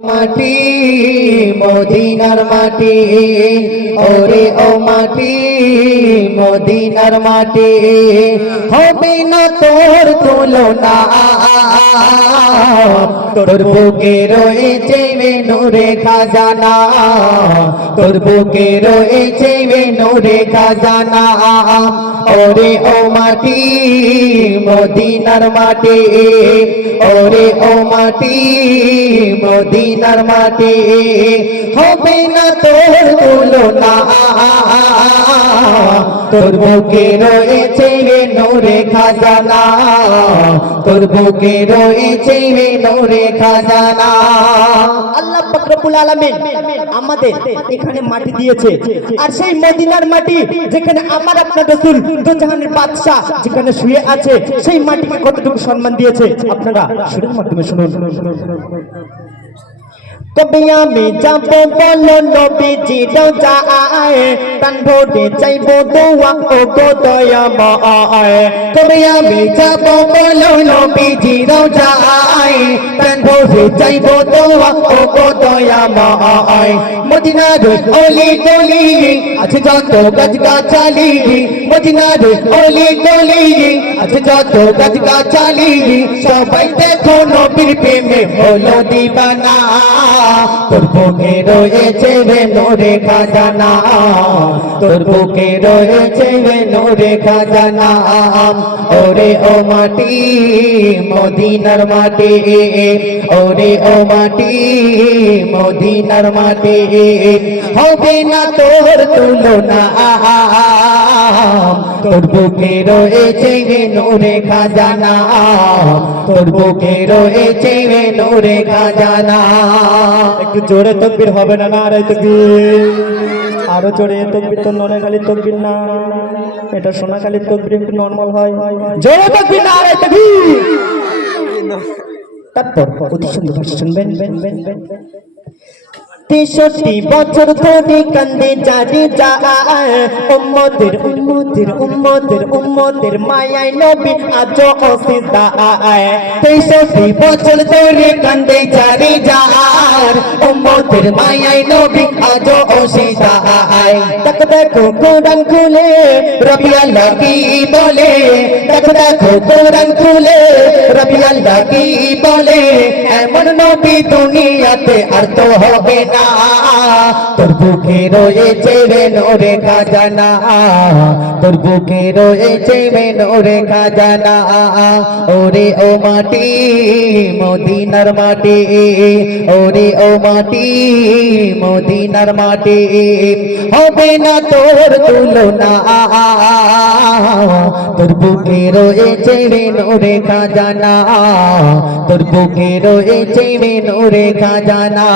মাটি মদিনার মাটি ওরে ও মাটি মদিনার মাটি হবে না তোর তুলনা তোর বুকে রয়েছে নূরে খাজানা তোর বুকে রয়েছে নূরে খাজানা ওরে ও মাটি মদিনার মাটি ওরে ও মাটি মদিনার মাটি হবে না তোর তুলনা তোর বুকে রয়েছে নূরে খাজানা তোর বুকে রয়েছে নূরে খাজানা। আল্লাহ পাক রব্বুল আলামিন আমাদের এখানে মাটি দিয়েছে, আর সেই মদিনার মাটি যেখানে আমার আপনার রাসূল দু জাহানের বাদশা যেখানে শুয়ে আছে, সেই মাটিকে কতটুকু সম্মান দিয়েছে আপনারা সুরের মাধ্যমে শুনুন। কবে আমি যাবো বলো নবীজি রোজায়, প্রাণ ভরে চাইবো দোয়া ও গো দয়াময়। কবে আমি যাবো বলো নবীজি রোজায়, প্রাণ ভরে চাইবো দোয়া ও গো দয়াময়। মদিনার অলি গলি আছে যত গাছ গাছালি, মদিনার অলি গলি আছে যত গাছ গাছালি, সবাই দেখো নবীর প্রেমে হলো দিবানা। তোর বুকে রয়েছে নূরে খাজানা তোর বুকে রয়েছে নূরে খাজানা ওরে ও মাটি মদিনার মাটি ওরে ও মাটি মদিনার মাটি হবে না তোর তুলনা তোর বুকে রয়েছে নূরে খাজানা তোর বুকে রয়েছে নূরে খাজানা। একটু জোরে তাকবীর হবে না? নারে তাকবীর, আরো জোরে তাকবীর। তো নোনাখালীর তাকবীর না, এটা সোনাখালীর তাকবীর একটু নরমাল হয়। জোরে তাকবীর, নারে তাকবীর। তারপর অতি সুন্দর ভাষা শুনবেন। 63 বছর ধরে কান্দে জারি যায়, উম্মতের উম্মতের উম্মতের উম্মতের মায়ায় নবী আজো অসিদায়। 63 বছর ধরে কান্দে জারি যায়, উম্মতের মায়ায় নবী আজো অসিদায়। দেখো দেখো কোরআন খুলে রবি আল্লাহ কি বলে, দেখো দেখো কোরআন খুলে রবি আল্লাহ কি বলে, এমন নবী দুনিয়াতে আর তো হবে না। তোর বুকে রয়েছে নূরে খাজানা তোর বুকে রয়েছে নূরে খাজানা ওরে ও মাটি মদিনার মাটি ওরে ও মাটি মদিনার মাটি হবে না তোর তুলনা তোর বুকে রয়েছে নূরে খাজানা তোর বুকে রয়েছে নূরে খাজানা।